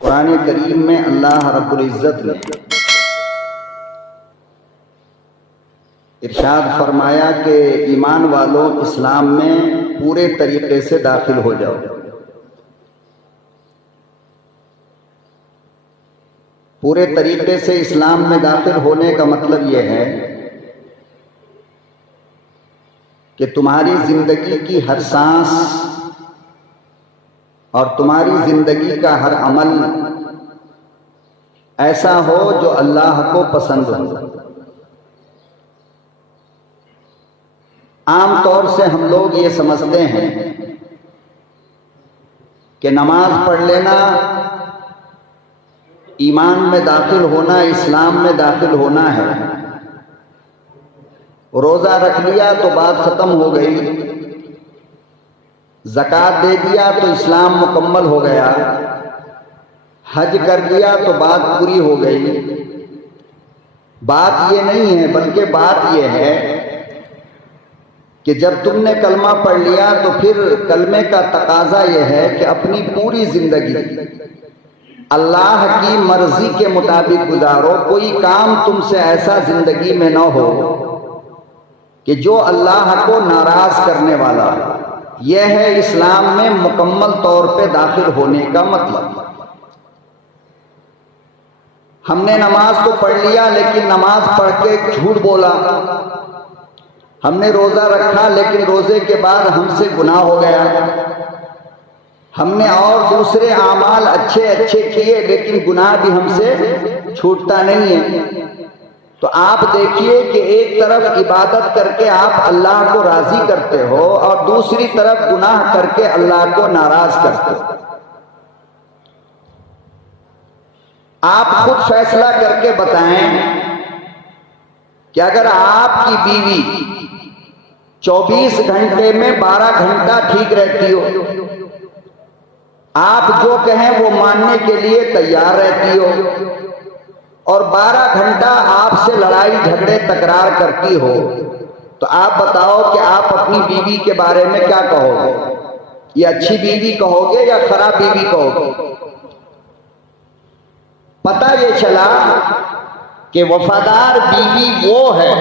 कुरान करीम में अल्लाह रब्बुल इज़्ज़त ने इरशाद फरमाया कि ईमान वालों इस्लाम में पूरे तरीके से दाखिल हो जाओ। पूरे तरीके से इस्लाम में दाखिल होने का मतलब यह है कि तुम्हारी जिंदगी की हर सांस और तुम्हारी जिंदगी का हर अमल ऐसा हो जो अल्लाह को पसंद हो। आम तौर से हम लोग ये समझते हैं कि नमाज पढ़ लेना ईमान में दाखिल होना, इस्लाम में दाखिल होना है। रोज़ा रख लिया तो बात ख़त्म हो गई, ज़कात दे दिया तो इस्लाम मुकम्मल हो गया, हज कर लिया तो बात पूरी हो गई। बात ये नहीं है, बल्कि बात ये है कि जब तुमने कलमा पढ़ लिया तो फिर कलमे का तकाजा यह है कि अपनी पूरी ज़िंदगी अल्लाह की मर्जी के मुताबिक गुजारो। कोई काम तुमसे ऐसा जिंदगी में न हो कि जो अल्लाह को नाराज करने वाला हो। यह है इस्लाम में मुकम्मल तौर पे दाखिल होने का मतलब। हमने नमाज तो पढ़ लिया लेकिन नमाज पढ़ के झूठ बोला, हमने रोजा रखा लेकिन रोजे के बाद हमसे गुनाह हो गया, हमने और दूसरे आमाल अच्छे अच्छे किए लेकिन गुनाह भी हमसे छूटता नहीं है। तो आप देखिए कि एक तरफ इबादत करके आप अल्लाह को राजी करते हो और दूसरी तरफ गुनाह करके अल्लाह को नाराज करते हो। आप खुद फैसला करके बताएं कि अगर आपकी बीवी 24 घंटे में 12 घंटा ठीक रहती हो, आप जो कहें वो मानने के लिए तैयार रहती हो, और 12 घंटा आपसे लड़ाई झगड़े तकरार करती हो, तो आप बताओ कि आप अपनी बीवी के बारे में क्या कहोगे? ये अच्छी बीवी कहोगे या खराब बीवी कहोगे? पता ये चला कि वफादार बीवी वो है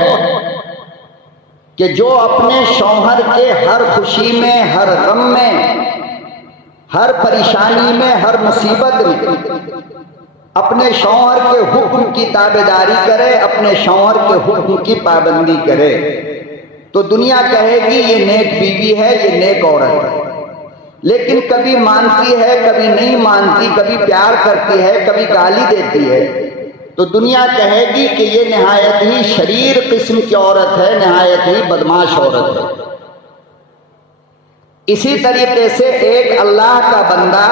कि जो अपने शौहर के हर खुशी में, हर गम में, हर परेशानी में, हर मुसीबत में अपने शौहर के हुक्म की ताबेदारी करे, अपने शौहर के हुक्म की पाबंदी करे। तो दुनिया कहेगी ये नेक बीवी है, ये नेक औरत है। लेकिन कभी मानती है, कभी नहीं मानती, कभी प्यार करती है, कभी गाली देती है, तो दुनिया कहेगी कि ये निहायत ही शरीर किस्म की औरत है, निहायत ही बदमाश औरत है। इसी तरीके से एक अल्लाह का बंदा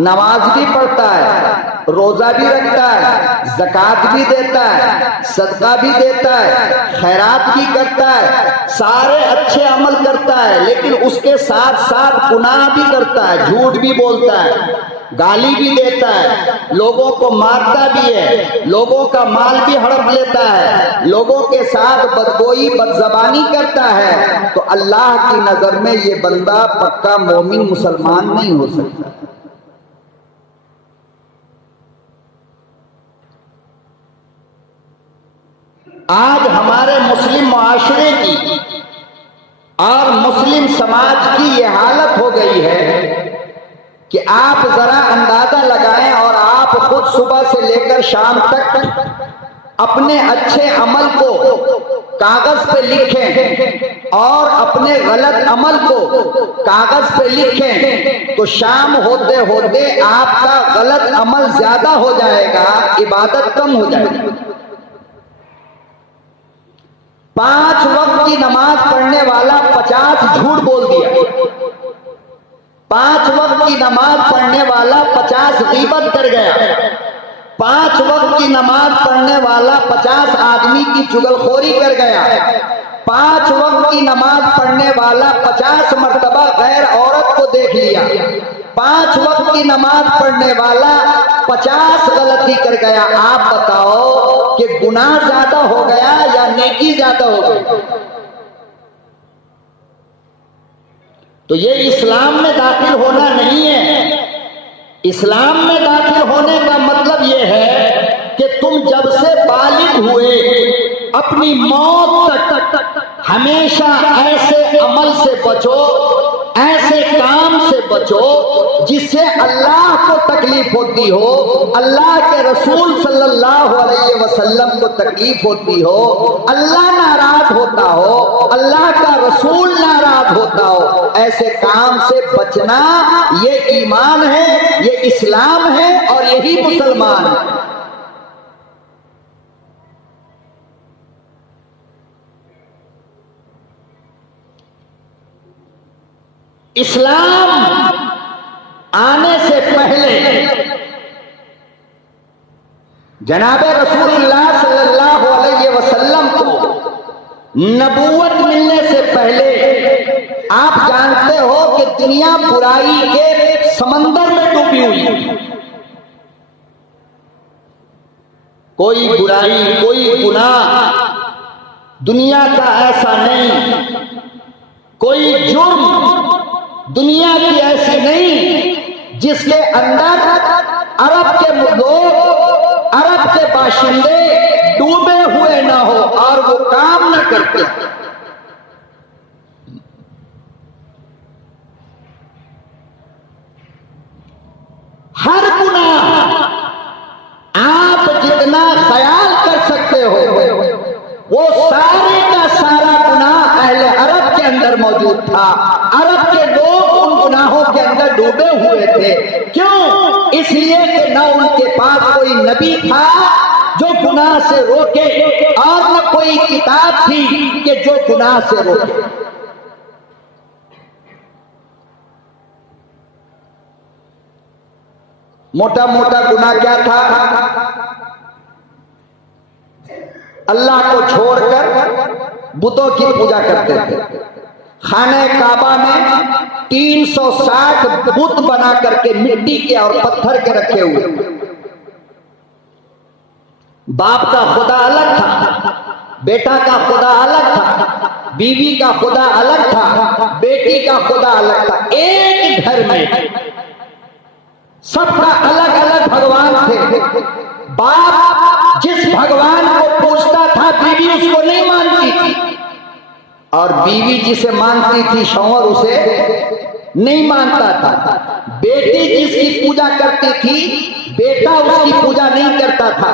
नमाज भी पढ़ता है, रोजा भी रखता है, ज़कात भी देता है, सदका भी देता है, खैरात भी करता है, सारे अच्छे अमल करता है, लेकिन उसके साथ साथ गुनाह भी करता है, झूठ भी बोलता है, गाली भी देता है, लोगों को मारता भी है, लोगों का माल भी हड़प लेता है, लोगों के साथ बदगोई बदजबानी करता है। तो अल्लाह की नजर में ये बंदा पक्का मोमिन मुसलमान नहीं हो सकता। आज हमारे मुस्लिम मुआशरे की और मुस्लिम समाज की ये हालत हो गई है कि आप जरा अंदाजा लगाएं और आप खुद सुबह से लेकर शाम तक अपने अच्छे अमल को कागज पे लिखें और अपने गलत अमल को कागज पे लिखें, तो शाम होते होते आपका गलत अमल ज्यादा हो जाएगा, इबादत कम हो जाएगी। 5 वक्त की नमाज पढ़ने वाला 50 झूठ बोल दिया, 5 वक्त की नमाज पढ़ने वाला 50 गीबत कर गया, 5 वक्त की नमाज पढ़ने वाला 50 आदमी की चुगलखोरी कर गया, 5 वक्त की नमाज पढ़ने वाला 50 मर्तबा गैर औरत को देख लिया, 5 वक्त की नमाज पढ़ने वाला 50 गलती कर गया। आप बताओ कि गुनाह ज्यादा हो गया या नेकी ज्यादा हो गई? तो ये इस्लाम में दाखिल होना नहीं है, इस्लाम में दाखिल होने का मतलब यह है कि तुम जब से बालिग हुए अपनी मौत तक हमेशा ऐसे अमल से बचो, ऐसे काम से बचो जिससे अल्लाह को तकलीफ होती हो, अल्लाह के रसूल सल्लल्लाहु अलैहि वसल्लम को तकलीफ होती हो, अल्लाह नाराज होता हो, अल्लाह का रसूल नाराज होता हो। ऐसे काम से बचना ये ईमान है, ये इस्लाम है और यही मुसलमान है। इस्लाम आने से पहले जनाबे रसूलुल्लाह सल्लल्लाहु अलैहि वसल्लम को नबूवत मिलने से पहले आप जानते हो कि दुनिया बुराई के समंदर में डूबी हुई। कोई बुराई, कोई गुनाह दुनिया का ऐसा नहीं, कोई जुर्म दुनिया की ऐसी नहीं जिसके अंदर अरब के लोग, अरब के बाशिंदे डूबे हुए ना हो और वो काम न करते। हर गुनाह आप जितना ख्याल कर सकते हो वो सारे का सारा गुनाह अहले अरब के अंदर मौजूद था। अरब के लोग उन गुनाहों के अंदर डूबे हुए थे। क्यों? इसलिए कि न उनके पास कोई नबी था जो गुनाह से रोके और न कोई किताब थी कि जो गुनाह से रोके। मोटा मोटा गुनाह क्या था? अल्लाह को छोड़कर बुतों की पूजा करते थे। खाने काबा में 360 बुत बना करके मिट्टी के और पत्थर के रखे हुए। बाप का खुदा अलग था, बेटा का खुदा अलग था, बीवी का खुदा अलग था, बेटी का खुदा अलग था। एक घर में सबका अलग अलग भगवान थे। बाप जिस भगवान को पूजता था बीवी उसको नहीं मानती थी, और बीवी जिसे मानती थी शौहर उसे नहीं मानता था। बेटी जिसकी पूजा करती थी बेटा उसकी पूजा नहीं करता था।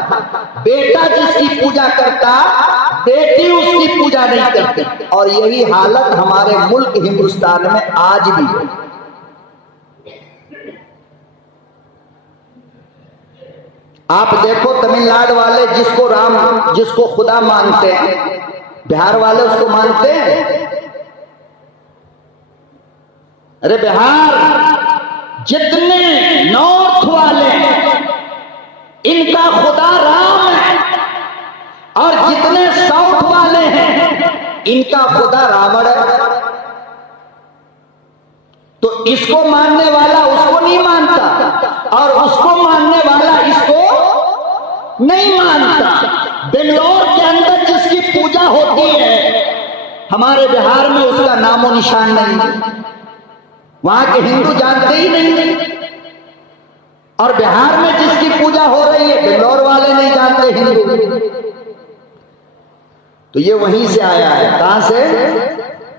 बेटा जिसकी पूजा करता बेटी उसकी पूजा नहीं करती। और यही हालत हमारे मुल्क हिंदुस्तान में आज भी है। आप देखो तमिलनाडु वाले जिसको राम, जिसको खुदा मानते हैं, बिहार वाले उसको मानते हैं। अरे बिहार जितने नॉर्थ वाले इनका खुदा राम है, और जितने साउथ वाले हैं इनका खुदा रावण है। तो इसको मानने वाला उसको नहीं मानता और उसको मानने वाला इसको नहीं मानता। बेंगलोर के अंदर जिसकी पूजा होती है हमारे बिहार में उसका नामो निशान नहीं। वहां के हिंदू जानते ही नहीं। और बिहार में जिसकी पूजा हो रही है बेंगलोर वाले नहीं जानते हिंदू। तो ये वहीं से आया है। कहां से?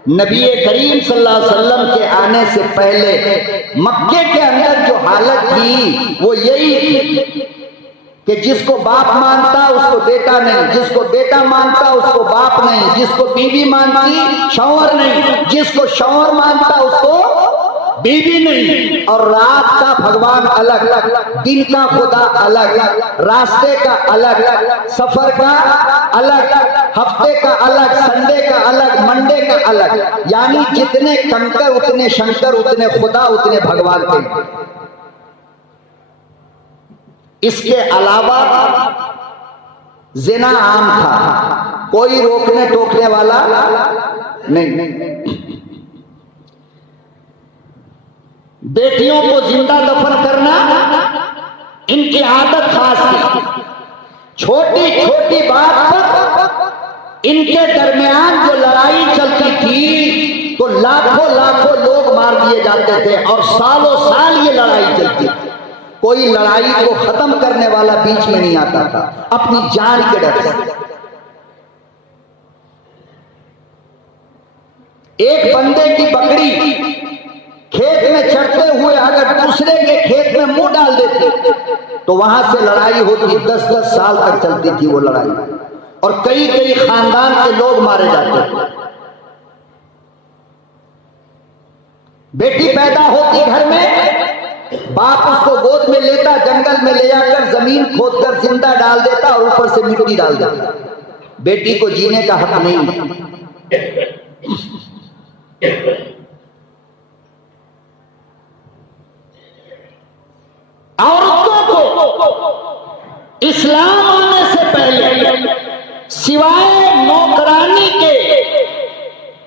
नबी करीम सल्लल्लाहु अलैहि वसल्लम के आने से पहले मक्के के अंदर जो हालत थी वो यही थी कि जिसको बाप मानता उसको बेटा नहीं, जिसको बेटा मानता उसको बाप नहीं, जिसको बीवी मानती शौहर नहीं, जिसको शौहर मानता उसको बीवी नहीं। और रात का भगवान अलग, दिन का खुदा अलग, रास्ते का अलग, सफर का अलग, हफ्ते का अलग, संडे का अलग, मंडे का अलग। यानी जितने कंकर उतने शंकर, उतने खुदा उतने भगवान थे। इसके अलावा जिना आम था, कोई रोकने टोकने वाला नहीं। बेटियों को जिंदा दफन करना इनकी आदत खास थी। छोटी छोटी बात पर इनके दरमियान जो लड़ाई चलती थी तो लाखों लाखों लोग मार दिए जाते थे और सालों साल ये लड़ाई चलती थी। कोई लड़ाई को खत्म करने वाला बीच में नहीं आता था, अपनी जान के डर से। एक बंदे की बकरी खेत में चढ़ते हुए अगर दूसरे के खेत में मुंह डाल देते तो वहां से लड़ाई होती, 10-10 साल तक चलती थी वो लड़ाई, और कई कई खानदान के लोग मारे जाते थे। बेटी पैदा होती घर में, बाप उसको गोद में लेता, जंगल में ले जाकर जमीन खोदकर जिंदा डाल देता और ऊपर से मिट्टी डाल देता। बेटी को जीने का हक नहीं। औरतों को इस्लाम आने से पहले सिवाय नौकरानी के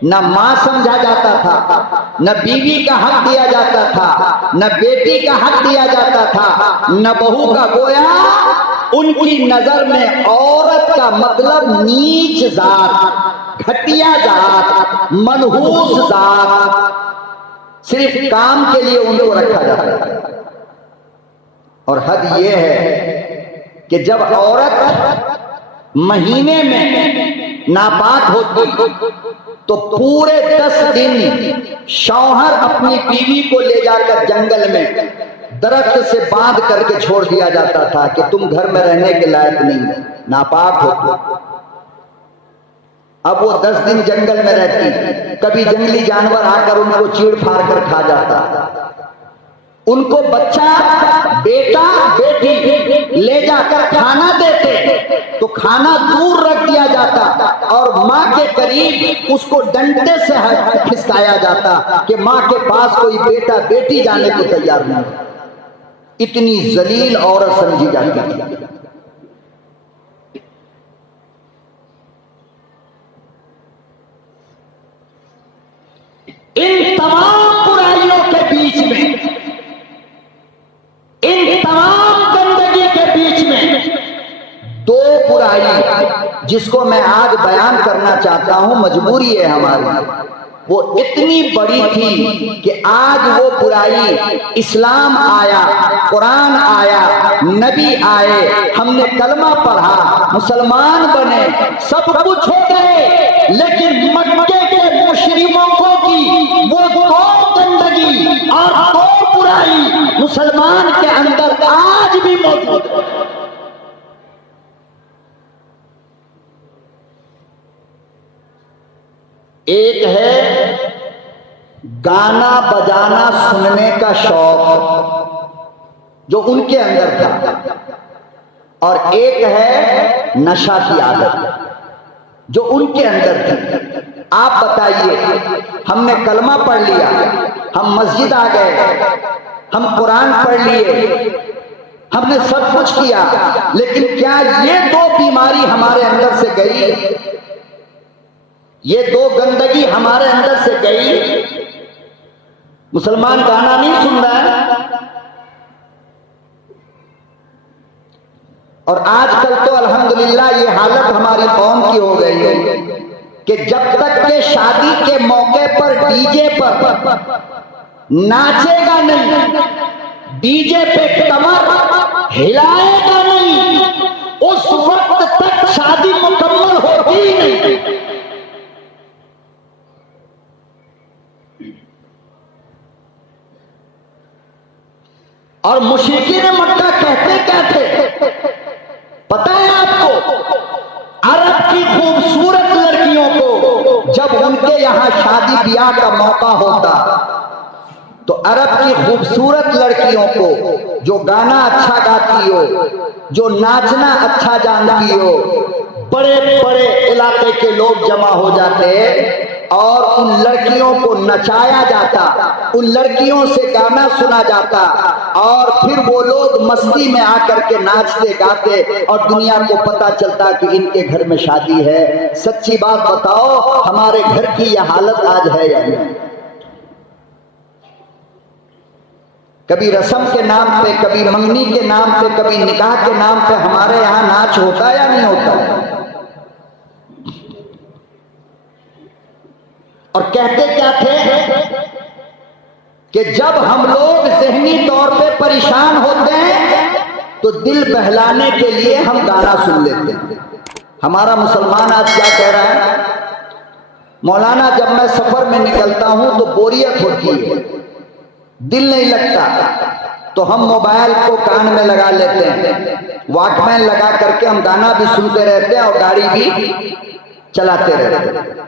न मां समझा जाता था, न बीवी का हक दिया जाता था, न बेटी का हक दिया जाता था, न बहू का। गोया उनकी नजर में औरत का मतलब नीच जात, घटिया जात, मनहूस जात, सिर्फ काम के लिए उनको रखा जाता है। और हद यह है कि जब औरत महीने में नापाक होती तो पूरे 10 दिन शौहर अपनी बीवी को ले जाकर जंगल में दरख्त से बांध करके छोड़ दिया जाता था कि तुम घर में रहने के लायक नहीं, नापाक होती। अब वो 10 दिन जंगल में रहती, कभी जंगली जानवर आकर उनको चीड़ फाड़ कर खा जाता, उनको बच्चा, बेटा, बेटी ले जाकर खाना देते तो खाना दूर रख दिया जाता और माँ के करीब उसको डंडे से खिसकाया जाता कि माँ के पास कोई बेटा बेटी जाने को तैयार नहीं। इतनी जलील औरत समझी जाती थी। इन तमाम बुराइयों के बीच में, इन तमाम गंदगी के बीच में दो बुराई जिसको मैं आज बयान करना चाहता हूं, मजबूरी है हमारी, वो इतनी बड़ी थी कि आज वो बुराई, इस्लाम आया, कुरान आया, नबी आए, हमने कलमा पढ़ा, मुसलमान बने, सब कुछ हो गए, लेकिन मक्के के मुशरिकों की वो दो गंदगी और दो बुराई मुसलमान के अंदर आज भी मौजूद है। एक है गाना बजाना सुनने का शौक जो उनके अंदर था, और एक है नशा की आदत जो उनके अंदर थी। आप बताइए, हमने कलमा पढ़ लिया, हम मस्जिद आ गए, हम कुरान पढ़ लिए, हमने सब कुछ किया, लेकिन क्या ये दो बीमारी हमारे अंदर से गई? ये दो गंदगी हमारे अंदर से गई? मुसलमान गाना नहीं सुन रहा है, और आजकल तो अल्हम्दुलिल्लाह ये हालत हमारी कौम की हो गई है कि जब तक के शादी के मौके पर डीजे पर नाचेगा नहीं, डीजे पे कमर हिलाएगा नहीं, उस वक्त तक शादी मुकम्मल होती ही नहीं। और मुशरिकीन मक्का कहते क्या थे पता है आपको? अरब की खूबसूरत लड़कियों को जब उनके यहां शादी ब्याह का मौका होता तो अरब की खूबसूरत लड़कियों को जो गाना अच्छा गाती हो, जो नाचना अच्छा जानती हो, बड़े बड़े इलाके के लोग जमा हो जाते और उन लड़कियों को नचाया जाता, उन लड़कियों से गाना सुना जाता, और फिर वो लोग मस्ती में आकर के नाचते गाते और दुनिया को पता चलता कि इनके घर में शादी है। सच्ची बात बताओ, हमारे घर की यह हालत आज है या नहीं? कभी रस्म के नाम पे, कभी मंगनी के नाम पे, कभी निकाह के नाम पे हमारे यहाँ नाच होता या नहीं होता? और कहते क्या थे कि जब हम लोग ज़हनी तौर पे परेशान होते हैं तो दिल बहलाने के लिए हम गाना सुन लेते हैं। हमारा मुसलमान आज क्या कह रहा है, मौलाना जब मैं सफर में निकलता हूं तो बोरियत होती है, दिल नहीं लगता, तो हम मोबाइल को कान में लगा लेते हैं, वॉकमैन लगा करके हम गाना भी सुनते रहते हैं और गाड़ी भी चलाते रहते हैं।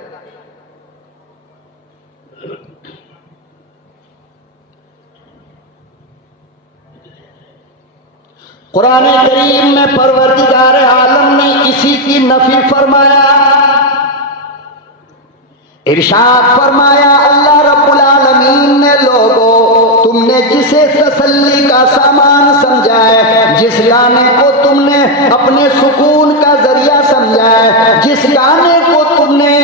कुरान करीम में परवरदिगार आलम ने इसी की नफी फरमाया, इरशाद फरमाया अल्लाह रब्बुल आलमीन ने, लोगों तुमने जिसे तसल्ली का सामान समझा है, जिस गाने को तुमने अपने सुकून का जरिया समझा है, जिस गाने को तुमने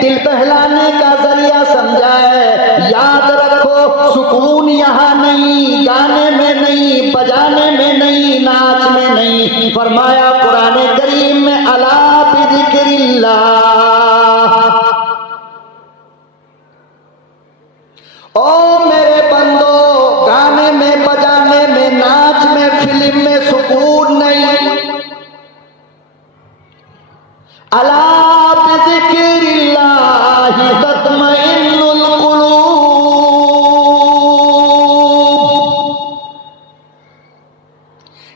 दिल बहलाने का जरिया समझा है, याद रखो सुकून यहाँ नहीं, गाने में नहीं, बजाने में नहीं, नाच में नहीं। फरमाया कुरान करीम में अला बिज़िक्रिल्लाह, ओ मेरे बंदो, गाने में, बजाने में, नाच में, फिल्म में सुकून नहीं। अला बिज़िक्रिल्लाहि तत्मइन्नुल कुलूब,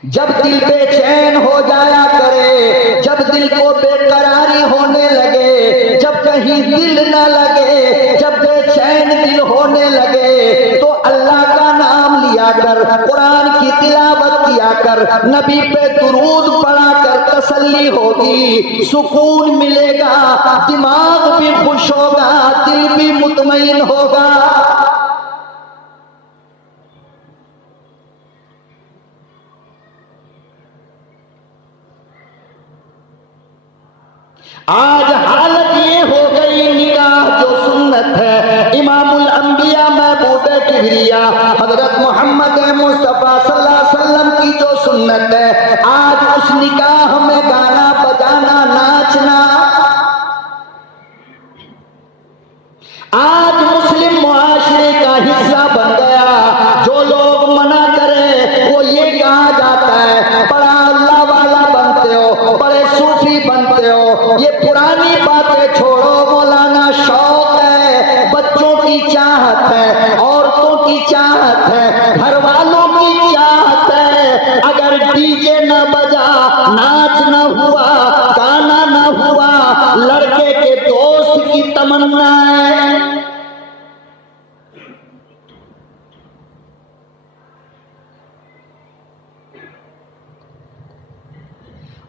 जब दिल बेचैन हो जाया करे, जब दिल को बेकरारी होने लगे, जब कहीं दिल न लगे, जब बेचैन दिल होने लगे, तो अल्लाह का नाम लिया कर, कुरान की तिलावत किया कर, नबी पे दुरूद पढ़ा कर तसल्ली होगी, सुकून मिलेगा, दिमाग भी खुश होगा, दिल भी मुतमईन होगा। आज हालत ये हो गई, निकाह जो सुन्नत है, इमामुल अंबिया महबूबे किबरिया हजरत मोहम्मद मुस्तफा सल्लल्लाहु अलैहि वसल्लम की जो सुन्नत है, आज उस निकाह में गाना बजाना नाचना आज मुस्लिम मुआशरे का हिस्सा बन गया। जो लोग मना करे वो ये कहा जाता है बड़ा अल्लाह वाला बनते हो, बड़े सूफी बनते हो, ये पुरानी बातें छोड़ो, मौलाना शौक है, बच्चों की चाहत है, औरतों की चाहत है, घर वालों की चाहत है। अगर डीजे न बजा, नाच न हुआ, गाना न हुआ, लड़के के दोस्त की तमन्ना है।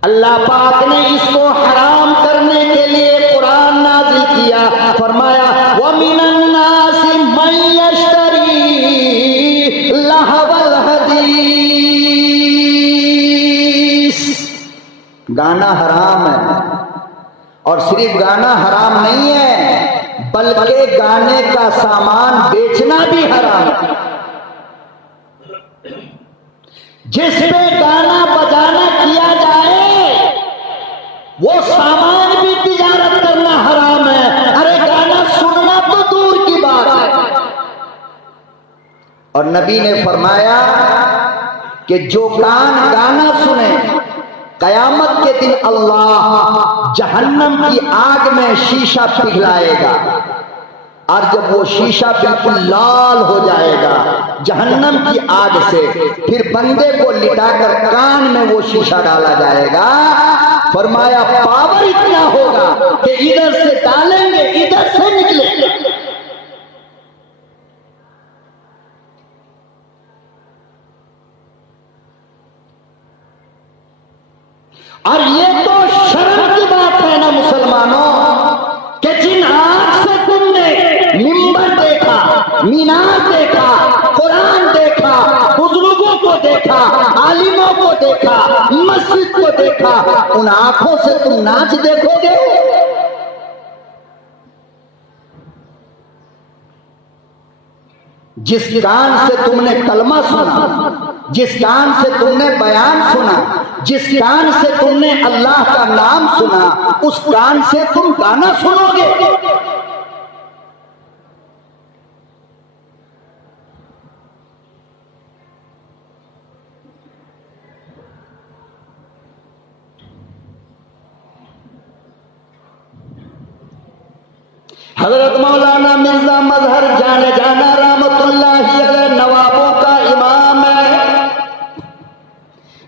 अल्लाह पाक ने इसको हराम करने के लिए कुरान नाज़िल किया, फरमाया व मिनन नासि मन यश्तरी लहवल हदीस, गाना हराम है, और सिर्फ गाना हराम नहीं है बल्कि गाने का सामान बेचना भी हराम है। जिस पे गाना बजाना किया जाए वो सामान भी तिजारत करना हराम है। अरे गाना सुनना तो दूर की बात है। और नबी ने फरमाया कि जो कान गाना सुने, कयामत के दिन अल्लाह जहन्नम की आग में शीशा पिघलाएगा, और जब वो शीशा बिल्कुल लाल हो जाएगा जहन्नम की आग से, फिर बंदे को लिटाकर कान में वो शीशा डाला जाएगा। फरमाया पावर इतना होगा कि इधर से डालेंगे इधर से निकलेंगे। और ये तो शर्म की बात है ना मुसलमानों, कि जिन आंख से तुमने मिंबर देखा, मीनार देखा, कुरान देखा, बुजुर्गों को देखा, आलिमों को देखा, मस्जिद को देखा, उन आंखों से तुम नाच देखोगे? जिस कान से तुमने कलमा सुना, जिस कान से तुमने बयान सुना, जिस कान से तुमने अल्लाह का नाम सुना, उस कान से तुम गाना सुनोगे? हजरत मौलाना मिर्जा मजहर जाने जाना रहमतुल्लाहि अलैह नवाबों का इमाम है,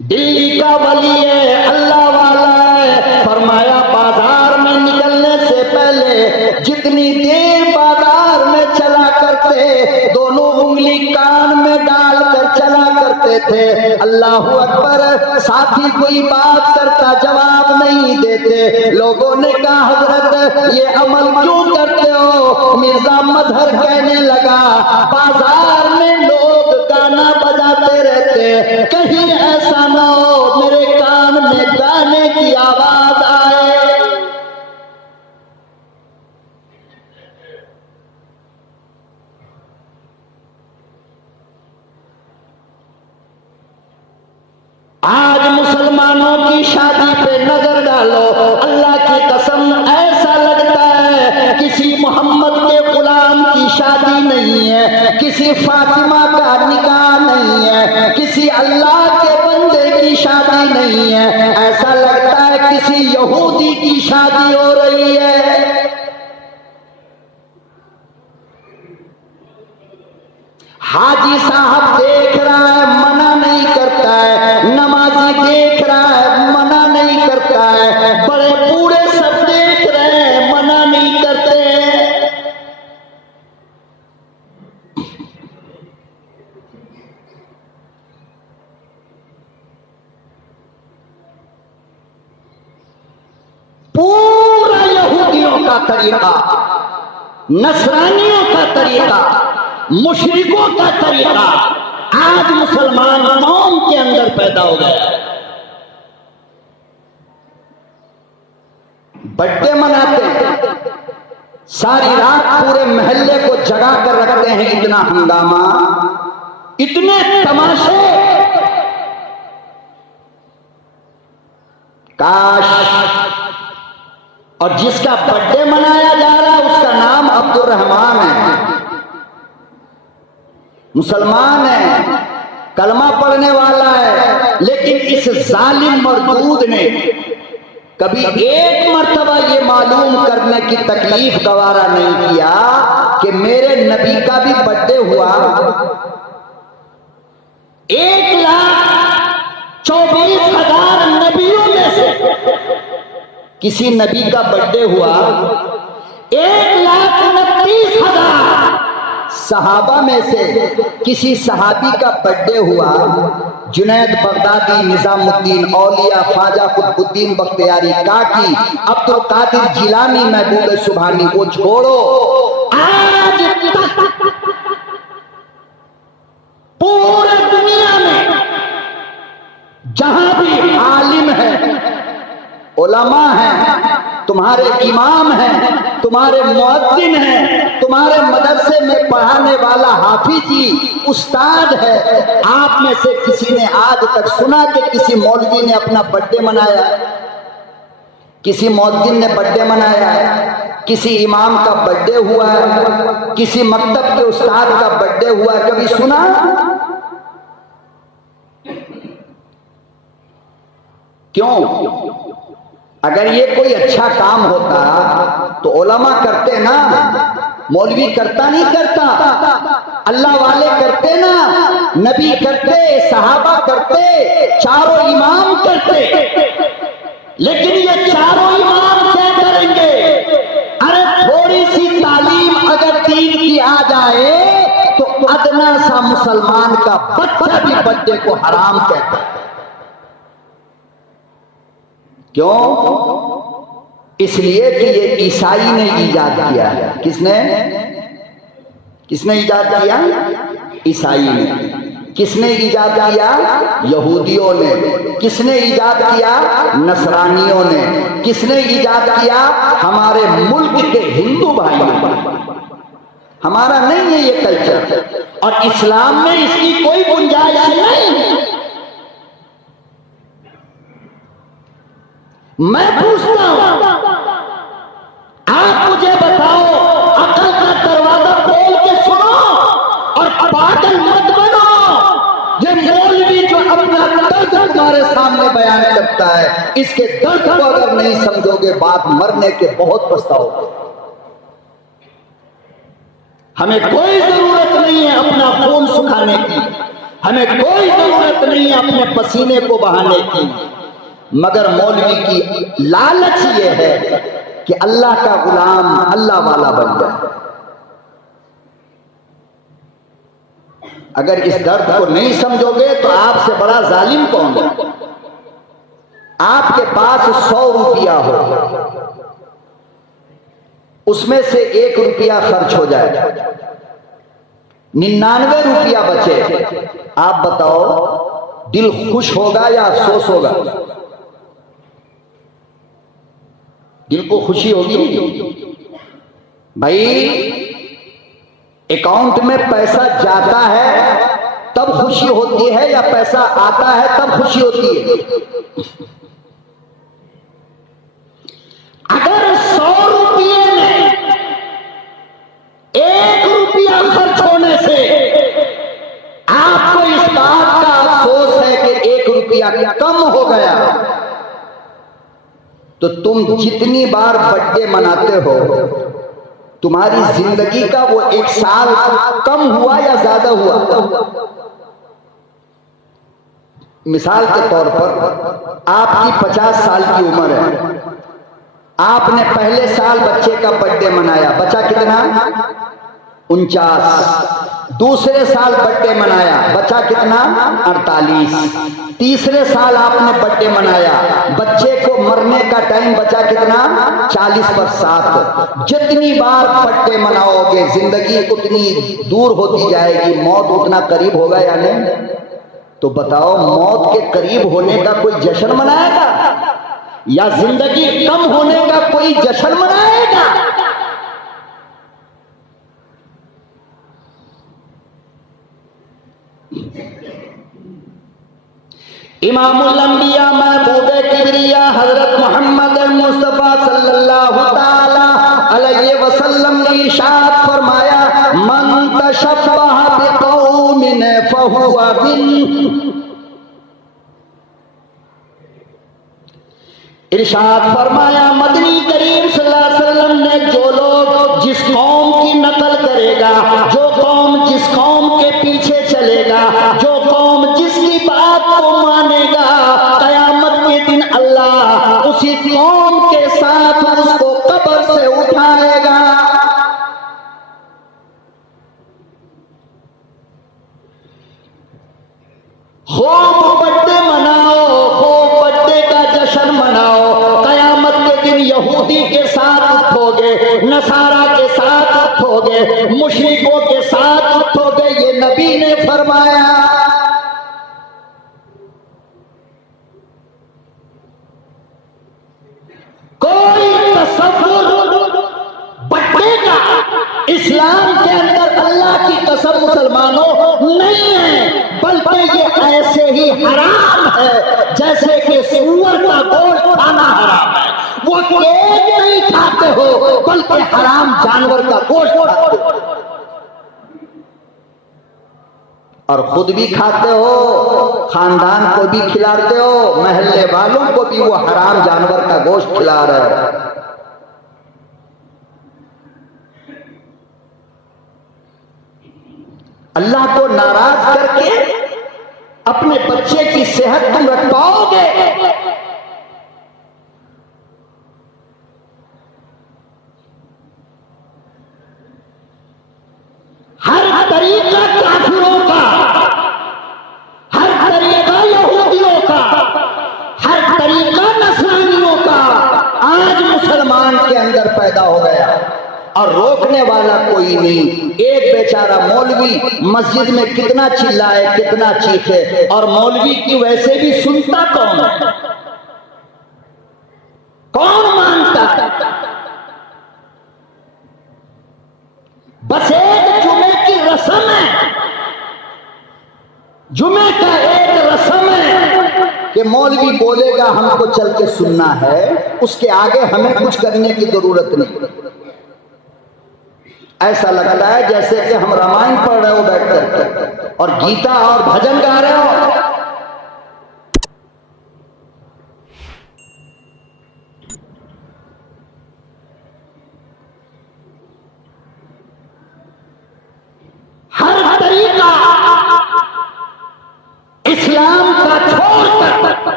दिल्ली का वली है, अल्लाह वाला है। फरमाया बाजार में निकलने से पहले जितनी देर बाजार में चला करते, दोनों उंगली कान में डालकर चला करते थे। अल्लाह अकबर। साथी कोई बात करता जवाब नहीं देते। लोगों ने कहा हजरत ये अमल क्यों करते हो? मिर्जा मजहर कहने लगा बाजार में लोग गाना बजाते रहते, कहीं ऐसा ना हो मेरे कान में गाने की आवाज आए। आज मुसलमानों की शादी पे नजर डालो, अल्लाह की कसम ऐसा लगता है किसी मोहम्मद के गुलाम की शादी नहीं है, किसी फातिमा का निकाह नहीं है, किसी अल्लाह के बंदे की शादी नहीं है। ऐसा लगता है किसी यहूदी की शादी हो रही है। हाजी साहब देख रहा है मना नहीं करता है, नमाजी देख रहा है मना नहीं करता है, बड़े बूढ़े सब देख रहे हैं मना नहीं करते हैं। पूरा यहूदियों का तरीका, नसरानियों का तरीका, मुशरिकों का तरीका आज मुसलमान कौम के अंदर पैदा हो गया। बर्थडे मनाते, सारी रात पूरे महल्ले को जगा कर रखते हैं, इतना हंगामा, इतने तमाशे। काश और जिसका बर्थडे मनाया जा रहा है उसका नाम अब्दुल रहमान है, मुसलमान है, कलमा पढ़ने वाला है, लेकिन इस जालिम मरदूद ने कभी एक मर्तबा ये मालूम करने की तकलीफ गवारा नहीं किया कि मेरे नबी का भी बर्थडे हुआ। 1,24,000 नबियों में से किसी नबी का बर्थडे हुआ, 1,29,000 सहाबा में से किसी सहाबी का बर्थडे हुआ। जुनैद बगदादी, निजामुद्दीन औलिया, ख्वाजा कुतुबुद्दीन बख्तियारी काकी, अब्दुल कादिर जिलानी, महबूब सुभानी को छोड़ो, आज तक पूरे दुनिया में जहां भी आलिम है, उलमा है, तुम्हारे इमाम हैं, तुम्हारे मुअद्दिन हैं, तुम्हारे मदरसे में पढ़ाने वाला हाफिजी उस्ताद है, आप में से किसी ने आज तक सुना कि किसी मौलवी ने अपना बर्थडे मनाया? किसी मुअद्दिन ने बर्थडे मनाया है? किसी इमाम का बर्थडे हुआ है? किसी मकतब के उस्ताद का बर्थडे हुआ है? कभी सुना? क्यों? अगर ये कोई अच्छा काम होता तो उलमा करते ना, मौलवी करता नहीं करता, अल्लाह वाले करते ना, नबी करते, सहाबा करते, चारों इमाम करते। लेकिन ये चारों इमाम क्या करेंगे? अरे थोड़ी सी तालीम अगर दीन की आ जाए तो अदना सा मुसलमान का बच्चा भी बच्चे को हराम कहता है। क्यों? इसलिए कि ये ईसाई ने इजाद किया है। किसने? किसने इजाद किया? ईसाई ने। किसने इजाद किया? यहूदियों ने। किसने इजाद किया? नसरानियों ने। किसने इजाद किया? हमारे मुल्क के हिंदू भाइयों ने। हमारा नहीं है ये कल्चर, और इस्लाम में इसकी कोई गुंजाइश नहीं। मैं पूछता हूं, आप मुझे बताओ, अकल का दरवाजा खोल के सुनो और पागल मत बनो। ये मौलवी जो अपना दर्द तुम्हारे सामने बयान करता है, इसके दर्द को अगर नहीं समझोगे, बात मरने के बहुत पछताओगे। हमें कोई जरूरत नहीं है अपना खून सुखाने की, हमें कोई जरूरत नहीं है अपने पसीने को बहाने की, मगर मौलवी की लालच ये है कि अल्लाह का गुलाम अल्लाह वाला बन जाए। अगर इस दर्द को नहीं समझोगे तो आपसे बड़ा जालिम कौन है? आपके पास 100 रुपया हो, उसमें से 1 रुपया खर्च हो जाए, 99 रुपया बचे, आप बताओ दिल खुश होगा या अफसोस होगा? दिल को खुशी होगी। भाई अकाउंट में पैसा जाता है तब खुशी होती है या पैसा आता है तब खुशी होती है? अगर 100 रुपये में 1 रुपया खर्च होने से आपको इस बात का अफसोस है कि 1 रुपया कम हो गया, तो तुम जितनी बार बर्थडे मनाते हो, तुम्हारी जिंदगी का वो 1 साल कम हुआ या ज्यादा हुआ? मिसाल के तौर पर आपकी 50 साल की उम्र है, आपने पहले साल बच्चे का बर्थडे मनाया, बचा कितना? 49। दूसरे साल बर्थडे मनाया, बचा कितना? 48। तीसरे साल आपने बर्थडे मनाया, बच्चे को मरने का टाइम बचा कितना? 40 पर 7। जितनी बार बर्थडे मनाओगे जिंदगी उतनी दूर होती जाएगी, मौत उतना करीब होगा या नहीं? तो बताओ मौत के करीब होने का कोई जश्न मनाएगा या जिंदगी कम होने का कोई जश्न मनाएगा? इमामुल अंबिया महबूबे किबरिया हजरत मोहम्मद मुस्तफा सल्लल्लाहु ताला अलैहि वसल्लम ने इरशाद फरमाया, मन तशब्बह बिकौमिन फहुवा मिन। इरशाद फरमाया मदनी करीम सल्लल्लाहु अलैहि वसल्लम ने, जो लोग जिस कौम की नकल करेगा, जो कौम जिस कौम के पीछे चलेगा, जो कौम जिसकी बात को मानेगा, कयामत के दिन अल्लाह उसी कौम के साथ उसको कब्र से उठाएगा। खूब बर्थडे मनाओ, खूब बर्थडे का जश्न मनाओ, कयामत के दिन यहूदी के साथ उठोगे, नसारा के साथ उठोगे, मुशरिकों के साथ उठोगे, ये नबी ने फरमाया। कोई तसव्वुर बर्थडे का इस्लाम के अंदर अल्लाह की कसम मुसलमानों नहीं है, बल्कि ये ऐसे ही हराम है जैसे कि सूअर का गोश्त खाना हराम है। वो केक नहीं खाते हो बल्कि हराम जानवर का गोश्त खाते हो, और खुद भी खाते हो, खानदान को भी खिलाते हो, महल्ले वालों को भी वो हराम जानवर का गोश्त खिला रहे हो। अल्लाह को नाराज करके अपने बच्चे की सेहत तुम रख पाओगे? हर तरीका काफिरों का, हर तरीका यहूदियों का, हर तरीका नसरानियों का आज मुसलमान के अंदर पैदा हो गया, और रोकने वाला कोई नहीं। एक बेचारा मौलवी मस्जिद में कितना चिल्लाए, कितना चीखे, और मौलवी की वैसे भी सुनता कौन है? कौन मानता है? बस एक जुमे की रस्म है, जुमे का एक रस्म है कि मौलवी बोलेगा हमको चल के सुनना है, उसके आगे हमें कुछ करने की जरूरत नहीं। ऐसा लगता है जैसे कि हम रामायण पढ़ रहे हो बैठ करके और गीता और भजन गा रहे हो।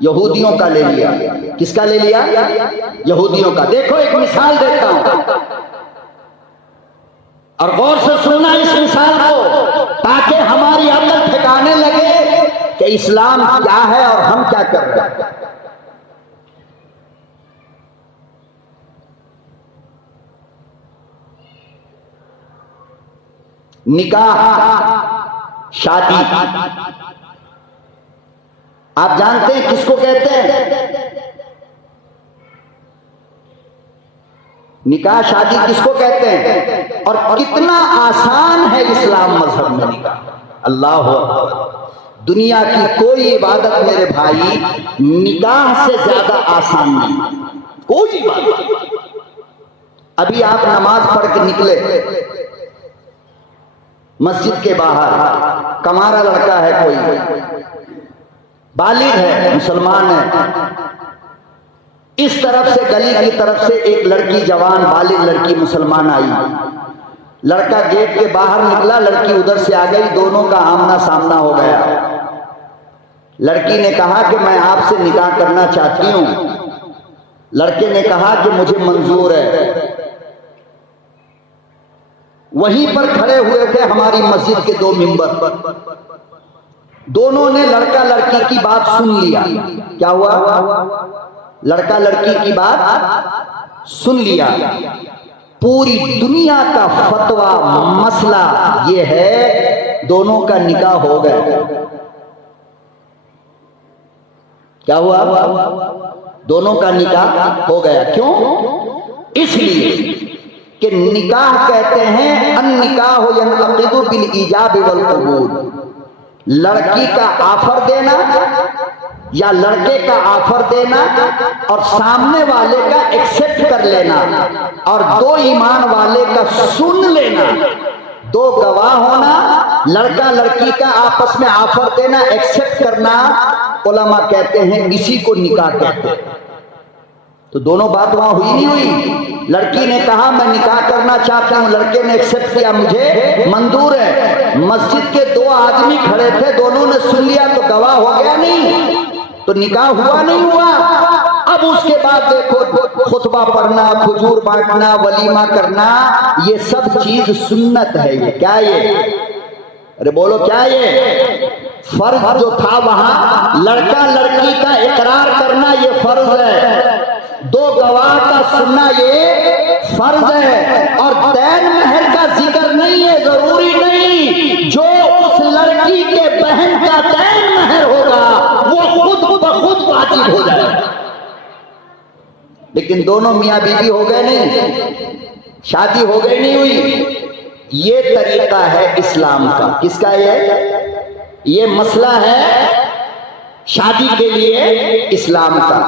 यहूदियों का ले लिया। किसका ले लिया? यहूदियों का। देखो एक मिसाल देता हूं और गौर से सुनना इस मिसाल को, ताकि हमारी अकल ठिकाने लगे कि इस्लाम क्या है और हम क्या कर रहे हैं। निकाह, शादी, आप जानते हैं किसको कहते हैं? निकाह शादी किसको कहते हैं और कितना आसान है इस्लाम मजहब में निकाह। अल्लाह अकबर। दुनिया की कोई इबादत मेरे भाई निकाह से ज्यादा आसान नहीं, कोई इबादत। अभी आप नमाज पढ़ के निकले मस्जिद के बाहर, कमारा लड़का है, कोई बालिग है, मुसलमान है, इस तरफ से गली की तरफ से एक लड़की, जवान बालिग लड़की मुसलमान आई। लड़का गेट के बाहर निकला, लड़की उधर से आ गई, दोनों का आमना सामना हो गया। लड़की ने कहा कि मैं आपसे निकाह करना चाहती हूं। लड़के ने कहा कि मुझे मंजूर है। वहीं पर खड़े हुए थे हमारी मस्जिद के दो मिंबर, दोनों ने लड़का लड़की की बात सुन लिया। क्या हुआ? लड़का लड़की की बात सुन लिया। पूरी दुनिया का फतवा मसला ये है, दोनों का निकाह हो गया। क्या हुआ? दोनों का निकाह हो गया। क्यों? इसलिए कि निकाह कहते हैं अन निकाह हो यनअक़िदु बिल ईजाब वल क़बूल। लड़की का ऑफर देना या लड़के का ऑफर देना और सामने वाले का एक्सेप्ट कर लेना और दो ईमान वाले का सुन लेना, दो गवाह होना, लड़का लड़की का आपस में ऑफर देना, एक्सेप्ट करना, उलमा कहते हैं इसी को निकाह कहते हैं। तो दोनों बात वहां हुई नहीं हुई। लड़की ने कहा मैं निकाह करना चाहता हूं, लड़के ने एक्सेप्ट किया, मुझे मंजूर है। मस्जिद के दो आदमी खड़े थे, दोनों ने सुन लिया तो गवाह हो गया नहीं, तो निकाह हुआ नहीं हुआ। अब उसके बाद देखो खुतबा पढ़ना, खजूर बांटना, वलीमा करना, ये सब चीज सुन्नत है। ये क्या? ये अरे बोलो क्या? ये फर्ज जो था वहां लड़का लड़की का इकरार करना ये फर्ज है, दो गवाह का सुनना ये फर्ज है, और दैन महर का जिक्र नहीं है, जरूरी नहीं। जो उस लड़की के बहन का दैन महर होगा वो खुद ब खुद वाजिब हो जाएगा। लेकिन दोनों मियां बीवी हो गए नहीं, शादी हो गई नहीं हुई। ये तरीका है इस्लाम का। किसका? ये मसला है शादी के लिए इस्लाम का।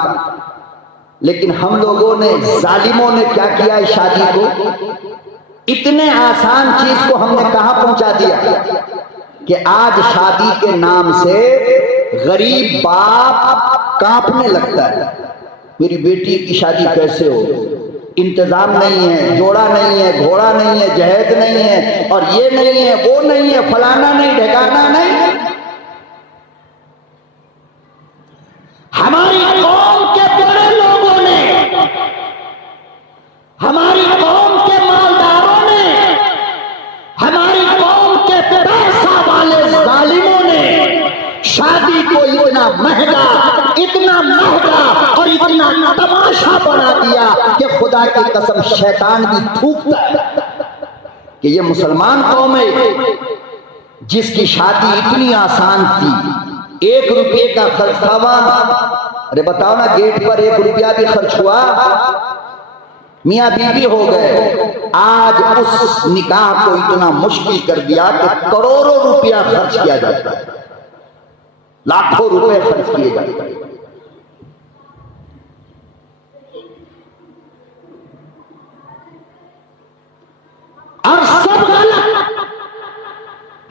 लेकिन हम लोगों ने, जालिमों ने क्या किया इस शादी को? इतने आसान चीज को हमने कहां पहुंचा दिया कि आज शादी के नाम से गरीब बाप कांपने लगता है। मेरी बेटी की शादी कैसे हो? इंतजाम नहीं है, जोड़ा नहीं है, घोड़ा नहीं है, जहेज नहीं है, और ये नहीं है, वो नहीं है, फलाना नहीं, ढकाना नहीं। हमारी कौम के बड़े लोगों ने, हमारी कौम के मालदारों ने, हमारी कौम के पैसा वाले जालिमों ने शादी को इतना महंगा और इतना तमाशा बना दिया कि खुदा की कसम शैतान भी थूकता है कि ये मुसलमान कौम है जिसकी शादी इतनी आसान थी। 1 रुपये का खर्च था वहां। अरे बताओ ना, गेट पर 1 रुपया भी खर्च हुआ, मियां बीवी हो गए। आज उस निकाह को इतना मुश्किल कर दिया कि करोड़ों रुपया खर्च किया जाता है, लाखों रुपए खर्च किए जाते हैं। और सब गलत,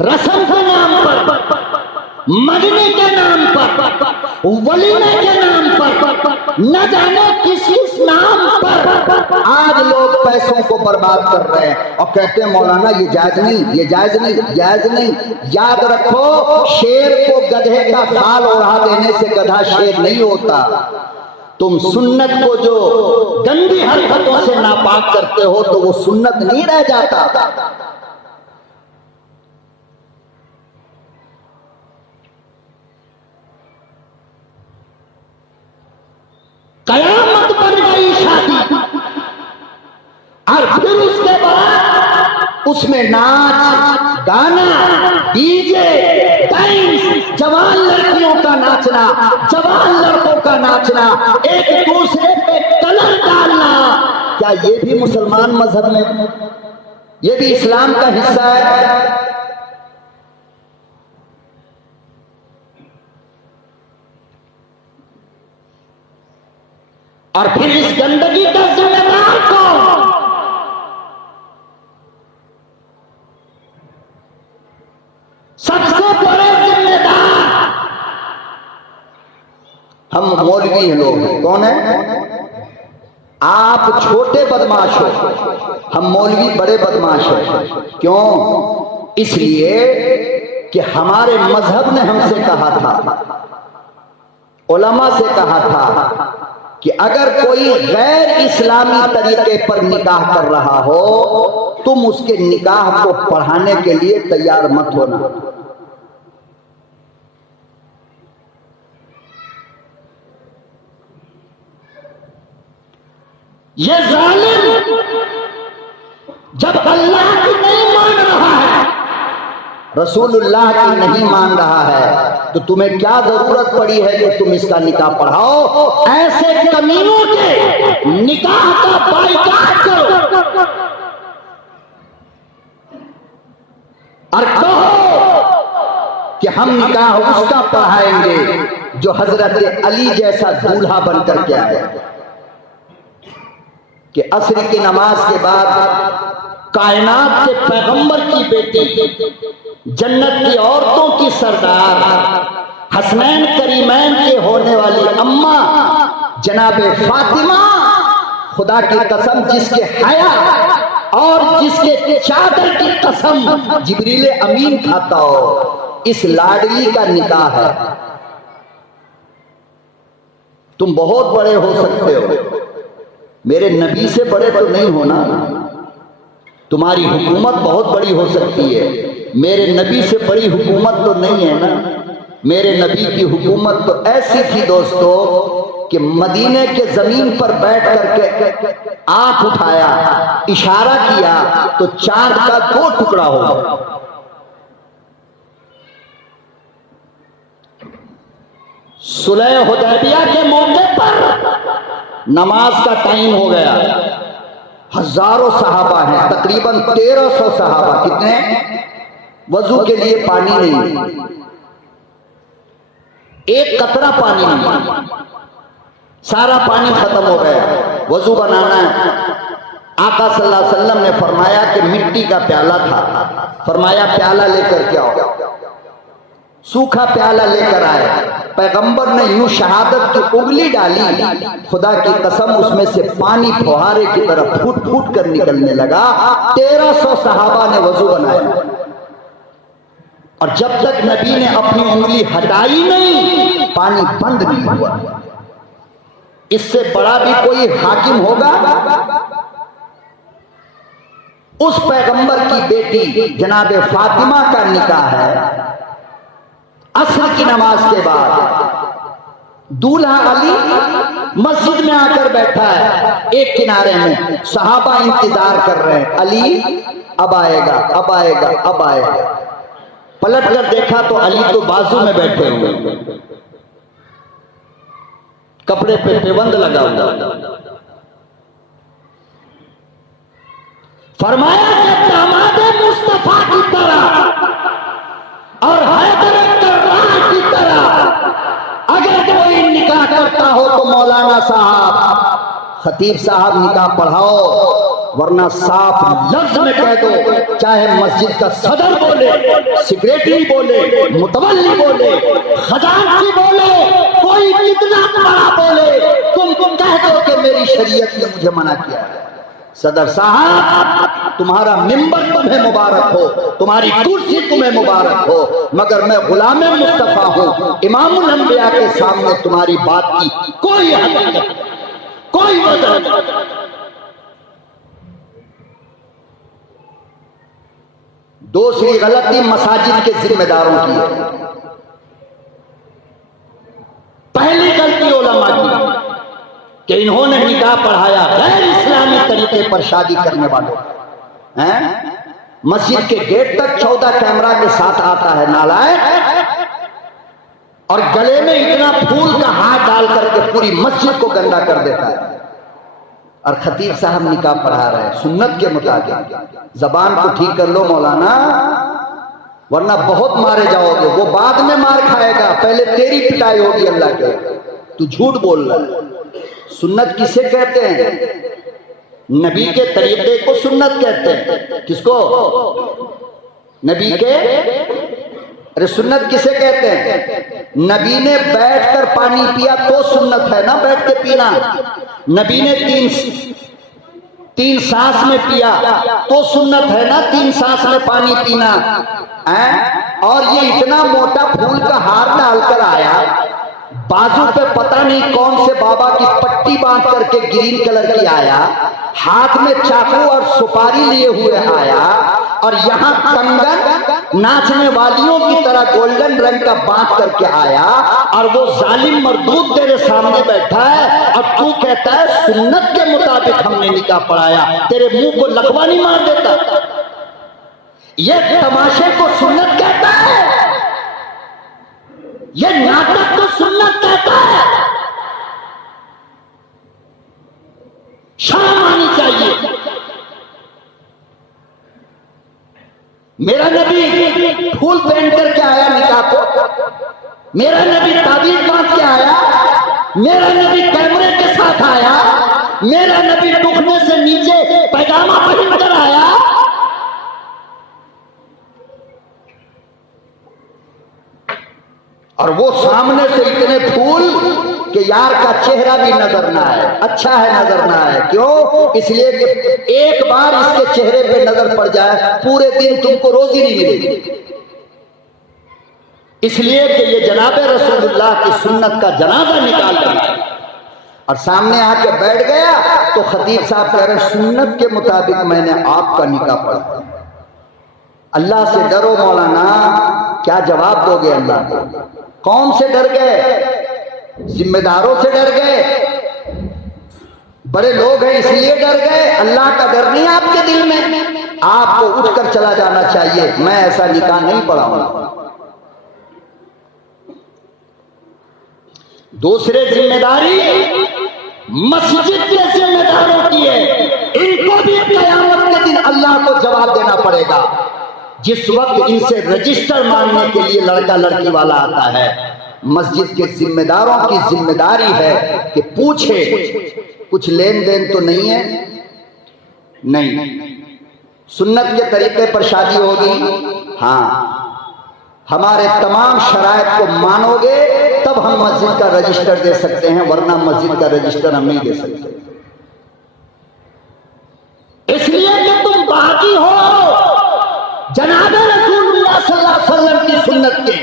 रस्म के नाम पर, मदनी के नाम पर, वलीमे के नाम पर, न जाने किस किस नाम पर आज लोग पैसों को बर्बाद कर रहे हैं और कहते हैं मौलाना ये जायज नहीं, ये जायज नहीं, जायज नहीं। याद रखो, शेर को गधे का खाल ओढ़ा देने से गधा शेर नहीं होता। तुम सुन्नत को जो गंदी हरकतों से नापाक करते हो तो वो सुन्नत नहीं रह जाता। कयामत बन गई शादी और फिर उसके बाद उसमें नाच गाना, डीजे, डांस, जवान लड़कियों का नाचना, जवान लड़कों का नाचना, एक दूसरे पे कलर डालना, क्या ये भी मुसलमान मजहब में, ये भी इस्लाम का हिस्सा है? और फिर इस गंदगी का जिम्मेदार कौन? सबसे बड़े जिम्मेदार हम मौलवी लोग हैं। कौन है? आप छोटे बदमाश हो, हम मौलवी बड़े बदमाश हैं। क्यों? इसलिए कि हमारे मजहब ने हमसे कहा था, उलमा से कहा था कि अगर कोई गैर इस्लामी तरीके पर निकाह कर रहा हो तुम उसके निकाह को पढ़ाने के लिए तैयार मत होना। ये जालिम जब अल्लाह की नहीं मान रहा है, रसूलुल्लाह की नहीं मान रहा है, तो तुम्हें क्या जरूरत पड़ी है कि तुम इसका निकाह पढ़ाओ? ऐसे कमीनों के निकाह का बाइकाट करो और कहो कि हम निकाह उसका पढ़ाएंगे जो हजरत अली जैसा दूल्हा बनकर के आए, कि असर की नमाज के बाद कायनात के पैगंबर की बेटी, जन्नत की औरतों की सरदार, हसनैन करीमैन के होने वाली अम्मा जनाबे फातिमा, खुदा की कसम जिसके हया और जिसके चादर की कसम जिब्रील अमीन खाता हो, इस लाडली का निकाह है। तुम बहुत बड़े हो सकते हो, मेरे नबी से बड़े तो नहीं होना। तुम्हारी हुकूमत बहुत बड़ी हो सकती है, मेरे नबी से बड़ी हुकूमत तो नहीं है ना। मेरे नबी की हुकूमत तो ऐसी थी दोस्तों कि मदीने के जमीन पर बैठ करके आंख उठाया, इशारा किया तो चांद का 2 टुकड़ा हो गया। सुलह हुदैबिया के मौके पर नमाज का टाइम हो गया, हजारों सहाबा हैं, तकरीबन 1300 सहाबा। कितने? वजू के लिए पानी नहीं, एक कतरा पानी नहीं, सारा पानी खत्म हो गया। वजू बनाना है। आका सल्लल्लाहु अलैहि वसल्लम ने फरमाया कि मिट्टी का प्याला था, फरमाया प्याला लेकर के आओ। सूखा प्याला लेकर आए, पैगंबर ने यूं शहादत की उंगली डाली, खुदा की कसम उसमें से पानी फुहारे की तरह फूट फूट कर निकलने लगा। 1300 सहाबा ने वजू बनाया और जब तक नबी ने अपनी उंगली हटाई नहीं, पानी बंद नहीं हुआ। इससे बड़ा भी कोई हाकिम होगा? उस पैगंबर की बेटी जनाबे फातिमा का निकाह है असर की नमाज के बाद। दूल्हा अली मस्जिद में आकर बैठा है एक किनारे में, सहाबा इंतजार कर रहे हैं, अली अब आएगा, अब आएगा, अब आएगा। पलट कर देखा तो अली तो बाजू में बैठे हुए, कपड़े पे पेबंद लगा हुआ। फरमाया कि दामादे मुस्तफा की तरह और हैदर कर्राह की तरह अगर कोई निकाह करता हो तो मौलाना साहब, खतीब साहब निकाह पढ़ाओ। वरना साफ लफ्ज में कह दो, चाहे मस्जिद का सदर बोले, सेक्रेटरी बोले, मुतवल्ली बोले, खजांची बोले, कोई कितना बड़ा बोले, तुम कह दो कि मेरी शरीयत ने मुझे मना किया है। सदर साहब, तुम्हारा मिंबर तुम्हें मुबारक हो, तुम्हारी कुर्सी तुम्हें मुबारक हो, मगर मैं गुलाम मुस्तफा हूं, इमामुल अंबिया के सामने तुम्हारी बात की कोई हकीकत नहीं, कोई वजह नहीं। दूसरी गलती मसाजिद के जिम्मेदारों की है। पहली गलती उलमा की कि इन्होंने निकाह पढ़ाया गैर इस्लामी तरीके पर शादी करने वालों हैं। मस्जिद के गेट तक 14 कैमरा के साथ आता है नालायक, और गले में इतना फूल का हाथ डाल करके पूरी मस्जिद को गंदा कर देता है। और खतीब साहब निकाह पढ़ा रहे हैं सुन्नत के मुताबिक। जबान को ठीक कर लो मौलाना, वरना बहुत मारे जाओगे। वो बाद में मार खाएगा, पहले तेरी पिटाई होगी अल्लाह के। तू झूठ बोल रहा है। सुन्नत किसे कहते हैं? नबी के तरीके को सुन्नत कहते हैं। किसको? नबी के। अरे सुन्नत किसे कहते हैं? नबी ने बैठकर पानी पिया तो सुन्नत है ना, बैठ के पीना। नबी ने तीन सांस में पिया तो सुन्नत है ना, 3 सांस में पानी पीना है। और ये इतना मोटा फूल का हार डालकर आया, बाजू पे पता नहीं कौन से बाबा की पट्टी बांध करके ग्रीन कलर की आया, हाथ में चाकू और सुपारी लिए हुए आया, और यहाँ कंगन नाचने वालियों की तरह गोल्डन रंग का बांध करके आया, और वो जालिम मरदूद तेरे सामने बैठा है, और तू कहता है सुन्नत के मुताबिक हमने निकाह पढ़ाया। तेरे मुंह को लकवा नहीं मार देता? ये तमाशे को सुन्नत कहता है, ये नाटक को सुन्नत कहता है। शर्म आनी चाहिए। मेरा नबी फूल पहन करके आया निकाह को, मेरा नबी ताबीज बांध के आया, मेरा नबी कैमरे के साथ आया, मेरा नबी टुकने से नीचे पैजामा पहन कर आया। और वो सामने से इतने फूल कि यार का चेहरा भी नजर ना आए, अच्छा है नजर ना आए। क्यों? इसलिए कि एक बार इसके चेहरे पे नजर पड़ जाए, पूरे दिन तुमको रोजी नहीं मिलेगी। इसलिए कि ये जनाबे रसूलुल्लाह की सुन्नत का जनाजा निकाल रहा है, और सामने आके बैठ गया तो खतीब साहब कह रहे सुन्नत के मुताबिक मैंने आपका निकाह पढ़ा। अल्लाह से डरो मौलाना। क्या जवाब दोगे अल्लाह को? कौन से डर गए? जिम्मेदारों से डर गए? बड़े लोग हैं इसलिए डर गए? अल्लाह का डर नहीं आपके दिल में? आपको उठकर चला जाना चाहिए, मैं ऐसा निकाह नहीं पढ़ाऊंगा। दूसरे जिम्मेदारी मस्जिद के जिम्मेदारों की है। इनको भी क़यामत के दिन अल्लाह को जवाब देना पड़ेगा। जिस वक्त इनसे रजिस्टर मांगने के लिए लड़का लड़की वाला आता है, मस्जिद के जिम्मेदारों की जिम्मेदारी है कि पूछे कुछ लेन देन तो नहीं है? नहीं। सुन्नत के तरीके पर शादी होगी? हाँ। हमारे तमाम शराइत को मानोगे तब हम मस्जिद का रजिस्टर दे सकते हैं, वरना मस्जिद का रजिस्टर हम नहीं दे सकते। इसलिए कि तुम बाकी हो जनाबे रसूलुल्लाह सल्लल्लाहु अलैहि वसल्लम की सुन्नत के।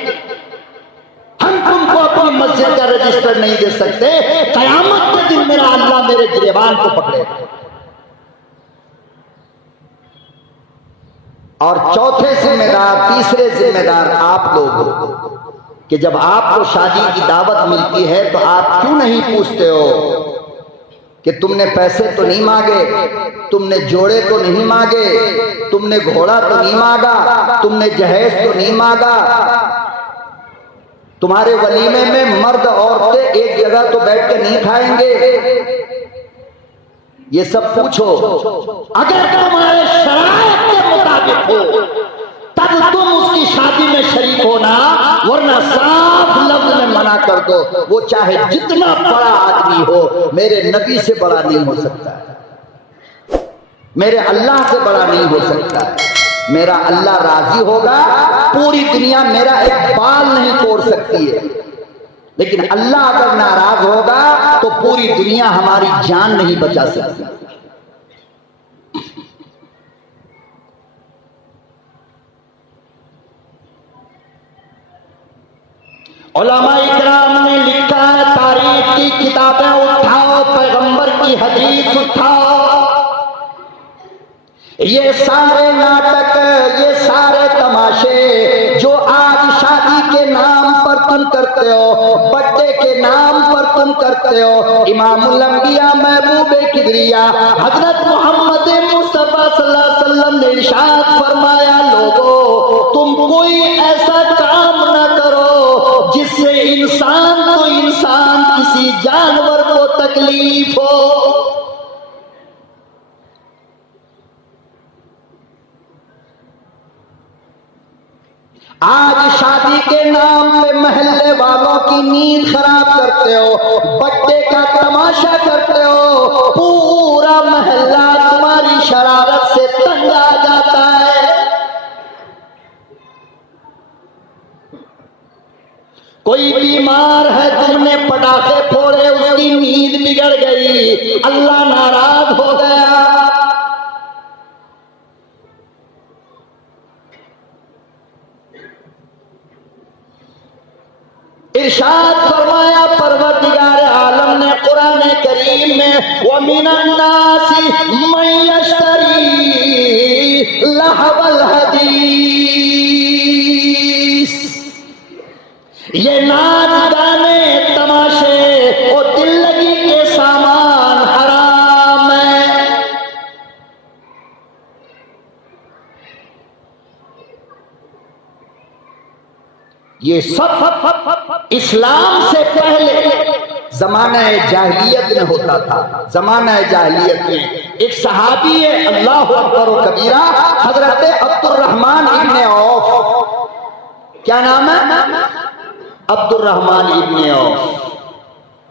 हम तुमको अपनी मस्जिद का रजिस्टर नहीं दे सकते। क़यामत के दिन मेरा अल्लाह मेरे गिरबान को पकड़ेगा। और चौथे जिम्मेदार, तीसरे जिम्मेदार आप लोग हो कि जब आपको शादी की दावत मिलती है तो आप क्यों नहीं पूछते हो कि तुमने पैसे तो नहीं मांगे, तुमने जोड़े तो नहीं मांगे, तुमने घोड़ा तो नहीं मांगा, तुमने जहेज तो नहीं मांगा। तुम्हारे वलीमे में मर्द औरतें एक जगह तो बैठ के नहीं खाएंगे। ये सब पूछो। अगर तुम्हारे शराइत के मुताबिक हो तब तुम उसकी शादी में शरीक होना, वरना साफ लफ्ज में मना कर दो। वो चाहे जितना बड़ा आदमी हो, मेरे नबी से बड़ा नहीं हो सकता है। मेरे अल्लाह से बड़ा नहीं हो सकता है। मेरा अल्लाह राजी होगा, पूरी दुनिया मेरा एक बाल नहीं तोड़ सकती है, लेकिन अल्लाह अगर नाराज होगा तो पूरी दुनिया हमारी जान नहीं बचा सकती। उलमा इकराम ने लिखा है, तारीख की किताबें उठाओ, पैगंबर की हदीस उठाओ, ये सारे नाटक, ये सारे तमाशे जो आज शादी के नाम पर तुम करते हो, बर्थडे के नाम पर तुम करते हो, इमामुल अंबिया महबूबे किबरिया हजरत मोहम्मद मुस्तफा सल्लल्लाहु अलैहि वसल्लम ने इरशाद फरमाया, लोगों तुम कोई ऐसा काम न करो जिससे इंसान को इंसान किसी जानवर को तकलीफ हो। आज शादी के नाम पे महल्ले वालों की नींद खराब करते हो, बर्थडे का तमाशा करते हो, पूरा महल्ला तुम्हारी शरारत से तंग आ जाता है। कोई बीमार है, तुमने पटाखे फोड़े, उसकी नींद बिगड़ गई, अल्लाह नाराज हो गया। इरशाद फरमाया परवरदिगार आलम ने कुरान करीम में, व मिनन नासी मन यश्तरी लहवल हदीस, ये नाच गाने तमाशे और दिल लगी के सामान हराम है। ये सब इस्लाम से पहले ज़माना जाहिलियत में होता था। ज़माना जाहिलियत में एक सहाबी है, अल्लाह अकबर व कबीरा, हजरत अब्दुर्रहमान इब्ने औफ, क्या नाम है? अब्दुर्रहमान इब्ने औफ।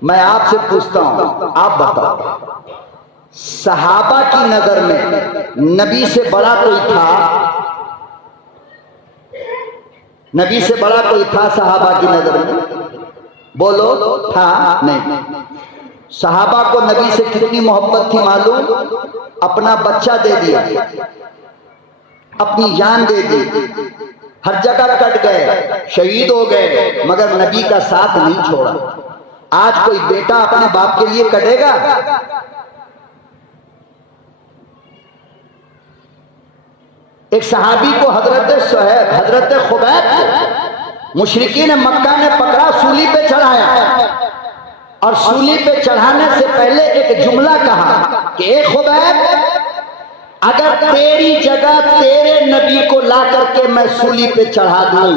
मैं आपसे पूछता हूं, आप बताओ, सहाबा की नजर में नबी से बड़ा कोई था? नबी से बड़ा कोई था सहाबा की नजर में? बोलो, था? नहीं। सहाबा को नबी से कितनी मोहब्बत थी मालूम? अपना बच्चा दे दिया, अपनी जान दे दी, हर जगह कट गए, शहीद हो गए, मगर नबी का साथ नहीं छोड़ा। आज कोई बेटा अपने बाप के लिए कटेगा? एक सहाबी को हजरत खुबैब को मुशरिकीन मक्का ने पकड़ा, सूली पे चढ़ाया, और सूली पे चढ़ाने से पहले एक जुमला कहा कि ए खुबैब, अगर तेरी जगह तेरे नबी को ला करके मैं सूली पे चढ़ा दूं,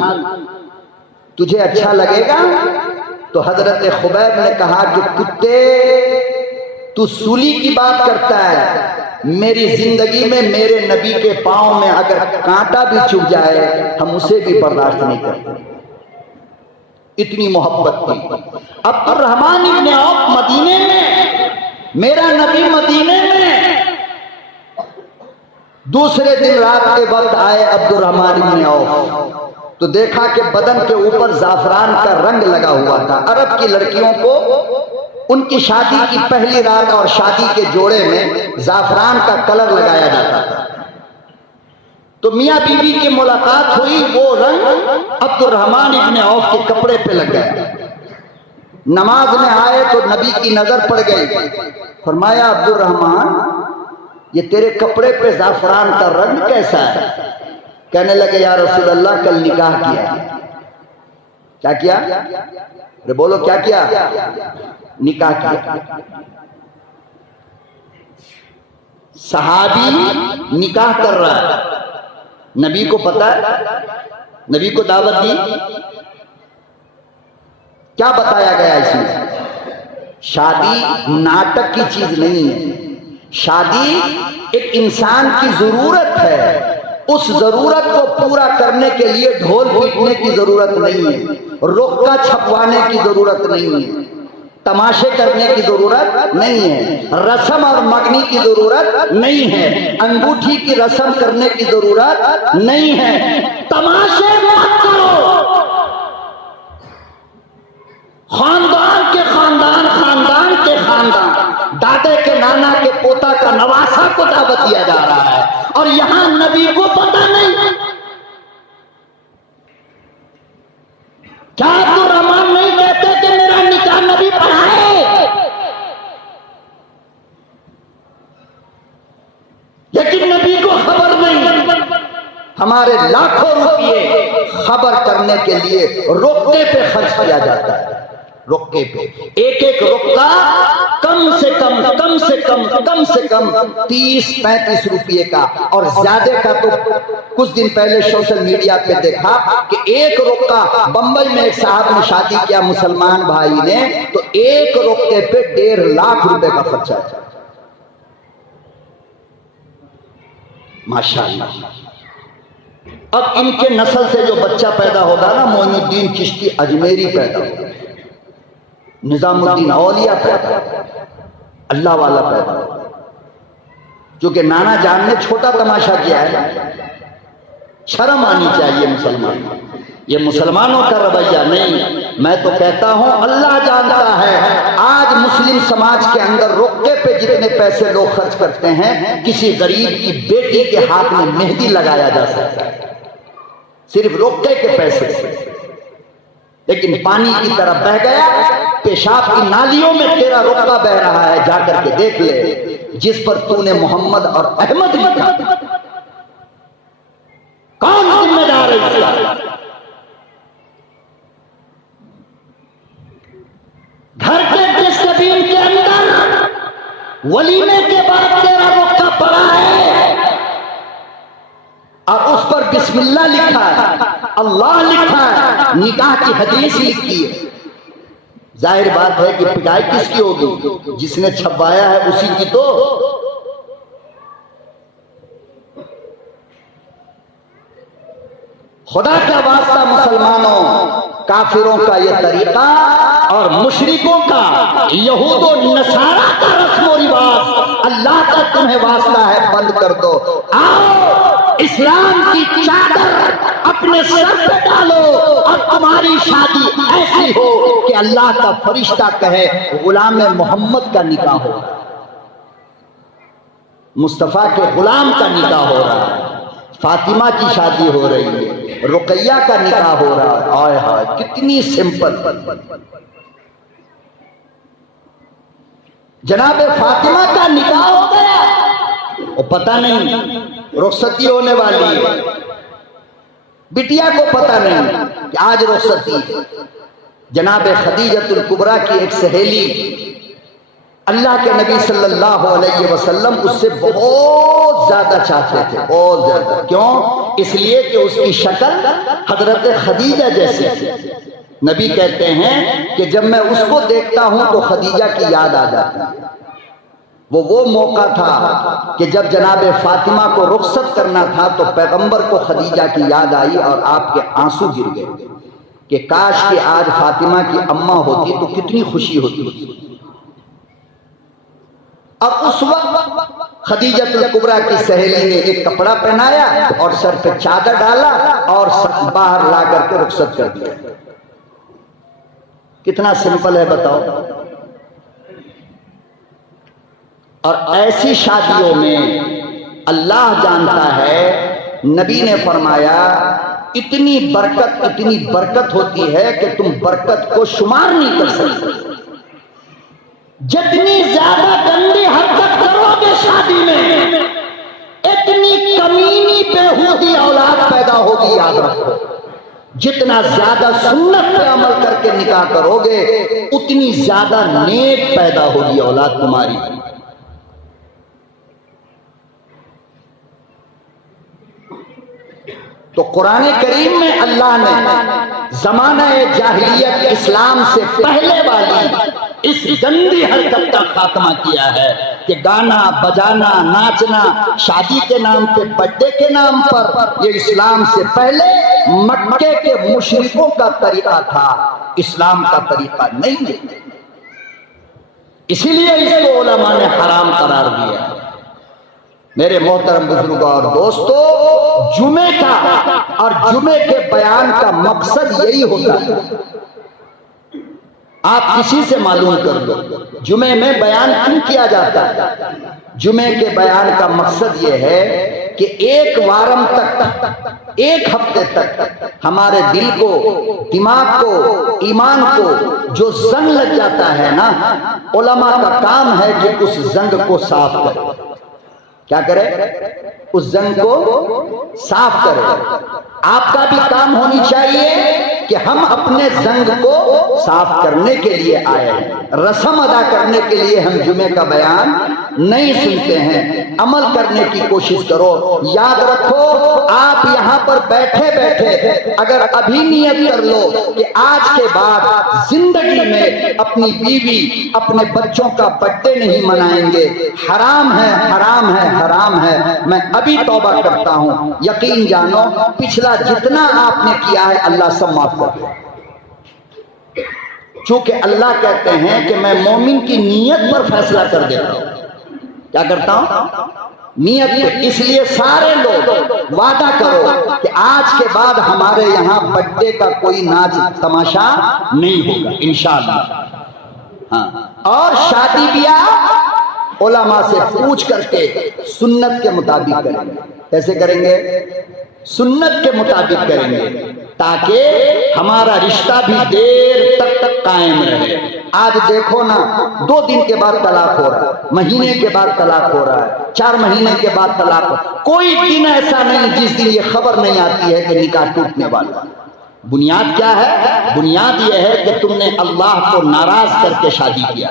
तुझे अच्छा लगेगा? तो हजरत खुबैब ने कहा कि कुत्ते, तू सूली की बात करता है, मेरी जिंदगी में मेरे नबी के पांव में अगर कांटा भी चुभ जाए हम उसे भी बर्दाश्त नहीं करते। इतनी मोहब्बत थी। अब्दुर्रहमान इब्ने औफ मदीने में, मेरा नबी मदीने में, दूसरे दिन रात के वक्त आए अब्दुर्रहमान इब्ने औफ, तो देखा कि बदन के ऊपर जाफरान का रंग लगा हुआ था। अरब की लड़कियों को उनकी शादी की पहली रात और शादी के जोड़े में जाफरान का कलर लगाया जाता था। तो मियां बीवी की मुलाकात हुई, वो रंग अब्दुर्रहमान इब्ने औफ के कपड़े पे लग गया। नमाज में आए तो नबी की नजर पड़ गई। फरमाया, अब्दुर्रहमान, ये तेरे कपड़े पे जाफरान का रंग कैसा है? कहने लगे, या रसूल अल्लाह, कल निकाह किया। क्या किया? अरे बोलो, क्या किया? निकाह किया। सहाबी निकाह कर रहा है, नबी को पता है, नबी को दावत दी। क्या बताया गया इसमें? शादी नाटक की चीज नहीं है। शादी एक इंसान की जरूरत है, उस जरूरत को पूरा करने के लिए ढोल पीटने की जरूरत नहीं है, रुक्का छपवाने की जरूरत नहीं है। तमाशे करने की जरूरत नहीं है, रस्म और मगनी की जरूरत नहीं है, अंगूठी की रस्म करने की जरूरत नहीं है। तमाशे मत करो। खानदान के खानदान, खानदान के खानदान, दादे के नाना के पोता का नवासा को दावत दिया जा रहा है और यहां नबी को पता नहीं। क्या अब्दुर्रहमान नहीं कहते कि मेरा निकाह नबी पढ़ाए? लेकिन नबी को खबर नहीं। हमारे लाखों रुपये खबर करने के लिए रोके पे खर्च किया जाता है। रोके पे एक एक रुपया कम से कम 30-35 रुपये का, और ज्यादा का तो कुछ दिन पहले सोशल मीडिया पे देखा कि एक रुपया, बंबई में एक साहब ने शादी किया मुसलमान भाई ने, तो एक रुपये पे 1.5 लाख रुपए का खर्चा है। माशाअल्लाह। अब इनके नस्ल से जो बच्चा पैदा होगा ना, मोइनुद्दीन चिश्ती अजमेरी पैदा होगा, निजामुद्दीन औलिया पैदा, अल्लाह वाला पैदा, क्योंकि नाना जान ने छोटा तमाशा किया है। शर्म आनी चाहिए मुसलमान। ये मुसलमानों का रवैया नहीं। मैं तो कहता हूं अल्लाह जानता है, आज मुस्लिम समाज के अंदर रोके पे जितने पैसे लोग खर्च करते हैं, किसी गरीब की बेटी के हाथ में मेहंदी लगाया जा सकता है सिर्फ रोके के पैसे से। लेकिन पानी की तरह बह गया, पेशाब की नालियों में तेरा रुपया बह रहा है, जाकर के देख ले। जिस पर तूने मोहम्मद और अहमद लिखा, कौन जिम्मेदार है इसका? घर के डस्टबिन के अंदर वलीमे के बाद तेरा रुपया पड़ा है और उस पर बिस्मिल्लाह लिखा है, अल्लाह लिखा है, निकाह की हदीस लिखी है। जाहिर बात है कि पिटाई किसकी होगी? जिसने छपवाया है उसी की। तो खुदा का वास्ता मुसलमानों, काफिरों का यह तरीका और मुशरिकों का, यहूद और नसारा का रस्म रिवाज, अल्लाह का तुम्हें वास्ता है, बंद कर दो। आओ इस्लाम की चादर अपने सर पे डालो और तुम्हारी शादी ऐसी हो कि अल्लाह का फरिश्ता कहे गुलाम मोहम्मद का निकाह हो, मुस्तफा के गुलाम का निकाह हो रहा है, फातिमा की शादी हो रही है, रुकैया का निकाह हो रहा है। आय हाय, कितनी सिंपल। जनाबे फातिमा का निकाह हो गया और पता नहीं रुखसती होने वाली है, बिटिया को पता नहीं कि आज रुखसती है। जनाबे खदीजतुल कुबरा की एक सहेली, अल्लाह के नबी सल्लल्लाहु अलैहि वसल्लम उससे बहुत ज्यादा चाहते थे, बहुत ज्यादा। क्यों? इसलिए कि उसकी शक्ल हजरत खदीजा जैसी थी। नबी कहते हैं कि जब मैं उसको देखता हूं तो खदीजा की याद आ जाती है। वो मौका था कि जब जनाबे फातिमा को रुखसत करना था तो पैगंबर को खदीजा की याद आई और आपके आंसू गिर गए कि काश कि आज फातिमा की अम्मा होती तो कितनी खुशी होती। अब उस वक्त खदीजतुल कुबरा की सहेली ने एक कपड़ा पहनाया और सर पे चादर डाला और बाहर ला करके रुखसत कर दिया। कितना सिंपल है बताओ। और ऐसी शादियों में अल्लाह जानता है, नबी ने फरमाया इतनी बरकत होती है कि तुम बरकत को शुमार नहीं कर सकते। जितनी ज्यादा गंदी हरकत करोगे शादी में, इतनी कमीनी बेहूदी औलाद पैदा होगी, याद रखो। जितना ज्यादा सुन्नत पे अमल करके निकाह करोगे, उतनी ज्यादा नेक पैदा होगी औलाद तुम्हारी। तो कुरान करीम में अल्लाह ने ज़माना जाहिलियत इस्लाम से पहले वाली इस गंदी हरकत का खात्मा किया है कि गाना बजाना नाचना शादी के नाम पे, बर्थडे के नाम पर, ये इस्लाम से पहले मक्के के मुशरिकों का तरीका था, इस्लाम का तरीका नहीं है। इसीलिए इसको उलमा ने हराम करार दिया। मेरे मोहतरम बुजुर्गों और दोस्तों, जुमे का और जुमे के बयान का मकसद यही होता है। आप किसी से मालूम कर लो जुमे में बयान क्यों किया जाता है। जुमे के बयान का मकसद यह है कि एक वारम तक, एक हफ्ते तक हमारे दिल को, दिमाग को, ईमान को जो जंग लग जाता है ना, उलमा का काम है कि उस जंग को साफ करे। क्या करे? उस जंग को साफ करे। आपका भी काम होनी चाहिए कि हम अपने जंग को साफ करने के लिए आए हैं। रस्म अदा करने के लिए हम जुमे का बयान नहीं सुनते हैं। अमल करने की कोशिश करो। याद रखो, आप यहां पर बैठे बैठे अगर अभी नियत कर लो कि आज के बाद जिंदगी में अपनी बीवी, अपने बच्चों का बर्थडे नहीं मनाएंगे, हराम है, हराम है, हराम है, मैं अभी तौबा करता हूं, यकीन जानो पिछला जितना आपने किया है अल्लाह सब माफ कर दे। चूंकि अल्लाह कहते हैं कि मैं मोमिन की नीयत पर फैसला कर देता हूं। क्या करता हूं? नियत पे। इसलिए सारे लोग वादा करो कि आज के बाद हमारे यहां बर्थडे का कोई नाच तमाशा नहीं होगा इंशाअल्लाह। हाँ, और शादी ब्याह उलमा से पूछ करके सुन्नत के मुताबिक करेंगे। कैसे करेंगे? सुन्नत के मुताबिक करेंगे, ताकि हमारा रिश्ता भी देर तक कायम रहे। आज देखो ना, 2 दिन के बाद तलाक हो रहा है, महीने के बाद तलाक हो रहा है, 4 महीने के बाद तलाक हो। कोई दिन ऐसा नहीं जिस दिन ये खबर नहीं आती है कि निकाह टूटने वाला। बुनियाद क्या है? बुनियाद यह है कि तुमने अल्लाह को नाराज करके शादी किया,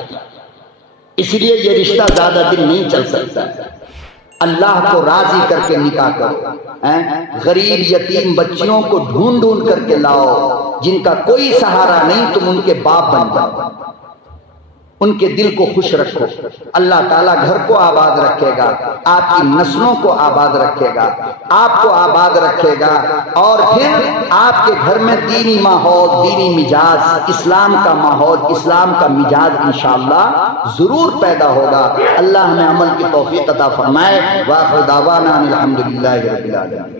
इसलिए ये रिश्ता ज्यादा दिन नहीं चल सकता। अल्लाह को राजी करके निकाह करो। गरीब यतीम बच्चियों को ढूंढ ढूंढ करके लाओ, जिनका कोई सहारा नहीं, तुम उनके बाप बन जाओ, उनके दिल को खुश रखो। अल्लाह ताला घर को आबाद रखेगा, आपकी नस्लों को आबाद रखेगा, आपको आबाद रखेगा, और फिर आपके घर में दीनी माहौल, दीनी मिजाज, इस्लाम का माहौल, इस्लाम का मिजाज इंशाअल्लाह जरूर पैदा होगा। अल्लाह हमें अमल की तौफीक अता फरमाए। व आखिर दावाना अनिल हम्दुलिल्लाहि रब्बिल आलमीन।